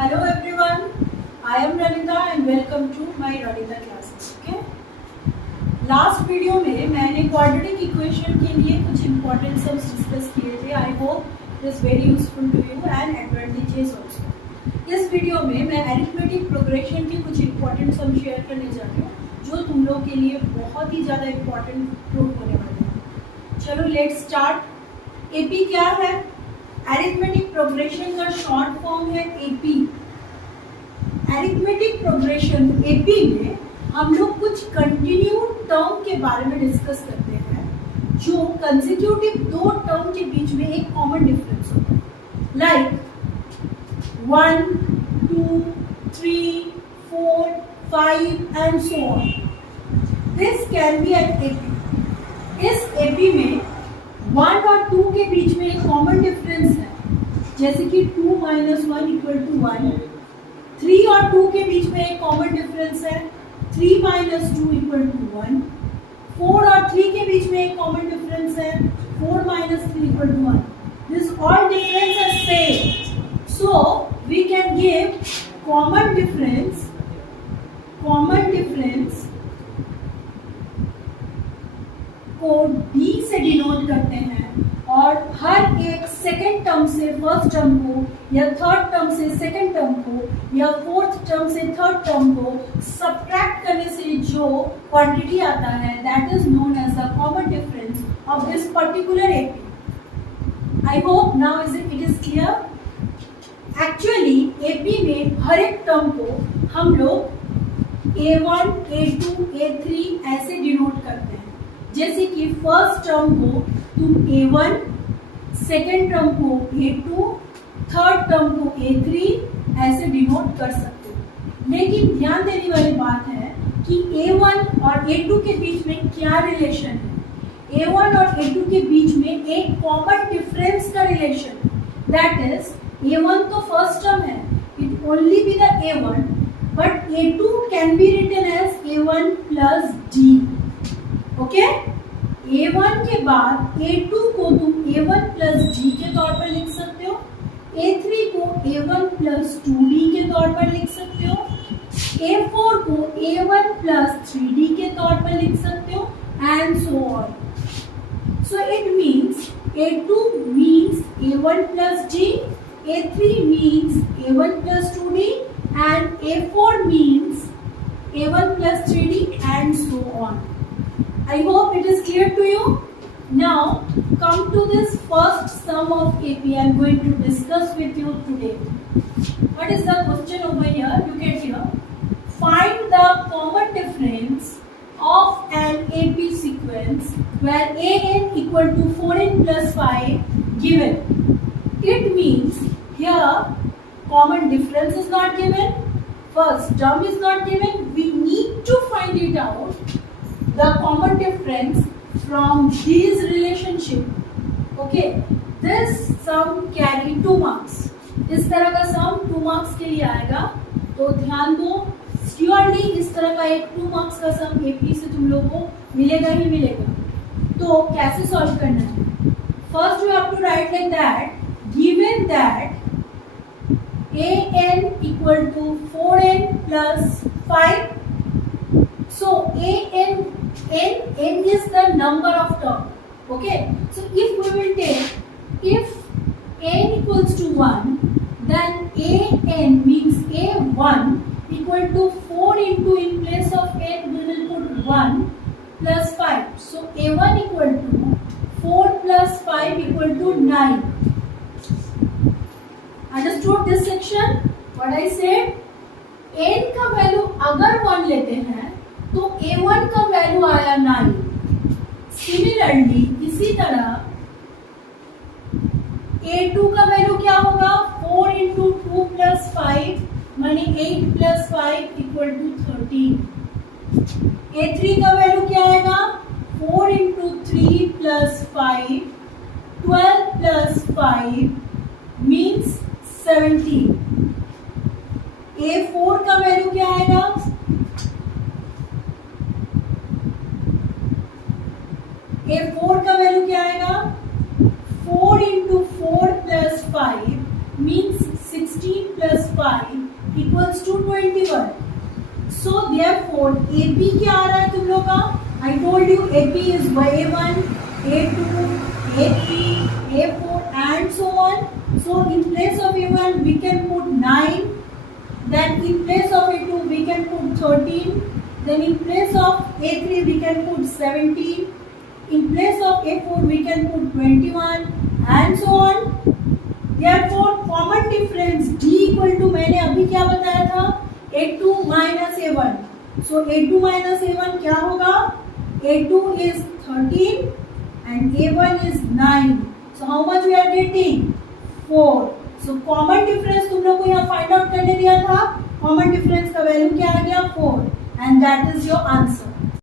Hello everyone, I am Ranita and welcome to my Ranita classes. Okay? Last video में मैंने quadratic equation के लिए कुछ important sums discuss किए थे. I hope it is very useful to you and advantages also. इस video में मैं अरिथमेटिक प्रोग्रेशन के कुछ इंपॉर्टेंट सम शेयर करने जा रही हूँ जो तुम लोग के लिए बहुत ही ज़्यादा इंपॉर्टेंट प्रूव होने वाले हैं. चलो लेट स्टार्ट. एपी क्या है? अरिथमेटिक प्रोग्रेशन का शॉर्ट फॉर्म है एपी. अरिथमेटिक प्रोग्रेशन एपी में हम लोग कुछ कंटिन्यूड टर्म के बारे में डिस्कस करते हैं जो कंसेक्यूटिव दो टर्म के बीच में एक कॉमन डिफरेंस होता है. Like 1, 2, 3, 4, 5 and so on. This can be an AP. इस एपी में 1 और 2 के बीच में एक कॉमन डिफरेंस है, जैसे कि 2 - 1 = 1. 3 और 2 के बीच में एक कॉमन डिफरेंस है, 3 - 2 = 1. 4 और 3 के बीच में एक कॉमन डिफरेंस है, 4 - 3 = 1. This all difference are same. So we can give common difference को D से डिनोट करते हैं और हर एक सेकेंड टर्म से फर्स्ट टर्म को या थर्ड टर्म से सेकेंड टर्म को या फोर्थ टर्म से थर्ड टर्म को सब्ट्रैक्ट करने से जो क्वांटिटी आता है that is known as the common difference of this particular AP. I hope now it is clear. Actually AP में हर एक टर्म को हम लोग A1, A2, A3 ऐसे डिनोट करते हैं. जैसे कि फर्स्ट टर्म को तुम A1, सेकेंड टर्म को A2, थर्ड टर्म को A3 ऐसे डिनोट कर सकते हो. लेकिन ध्यान देने वाली बात है कि A1 और A2 के बीच में क्या रिलेशन है. A1 और A2 के बीच में एक कॉमन डिफरेंस का रिलेशन है. दैट इज A1 तो फर्स्ट टर्म है, it only be the A1, but A2 can be written as A1 plus D. Okay. A1 के बाद A2 को तुम A1 प्लस D के तौर पर लिख सकते हो, A3 को A1 प्लस 2D के तौर पर लिख सकते हो, A4 को A1 प्लस 3D के तौर पर लिख सकते हो and so on. So it means A2 means A1 plus D, A3 means A1 plus 2D and A4 means A1 plus 3D and so on. I hope it is clear to you. Now come to this first sum of AP I am going to discuss with you today. What is the question over here? Look at here. Find the common difference of an AP sequence where AN equal to 4n plus 5 given. It means here common difference is not given, first term is not given, we need to find it out, the common difference from these relationship. Okay, this sum carry 2 marks. इस तरह का sum 2 marks के लिए आएगा, तो ध्यान दो. Surely इस तरह का एक 2 marks का sum AP से तुम लोग को मिलेगा ही मिलेगा. तो कैसे solve करना है? First you have to write like that, given that AN equal to 4n plus 5. So n is the number of term. Okay. So if we will take, if n equals to 1, then AN means A1 equal to 4 into, in place of n we will put 1 plus 5. So A1 equal to 4 plus 5 equal to 9. Understood this section? What I said? n का value अगर 1 लेते हैं तो A1 का value आया 9. Similarly इसी तरह A2 का वैल्यू क्या होगा? 4 into 2 plus 5 माने 8 plus 5 equal to 13. A3 का वैल्यू क्या आएगा? 4 into 3 plus 5 12 plus 5 means 17. A4 का वैल्यू क्या आएगा? A4 का वैल्यू क्या आएगा? 4 into 4 plus 5 means 16 plus 5 equals to 21. So therefore AP क्या आ रहा है तुम लोग का? I told you AP is A1, A2, A3, A4 and so on. So in place of A1 we can put 9. Then in place of A2 we can put 13. Then in place of A3 we can put 17. In place of A4 we can put 21 and so on. Therefore common difference D equal to मैंने अभी क्या बताया था? A2 minus A1. So A2 minus A1 क्या होगा? A2 is 13 and A1 is 9. So how much we are getting? 4. So common difference तुम लोग को यहाँ फाइंड आउट करने दिया था. Common difference का वैल्यू क्या आ गया? 4. And that is your answer.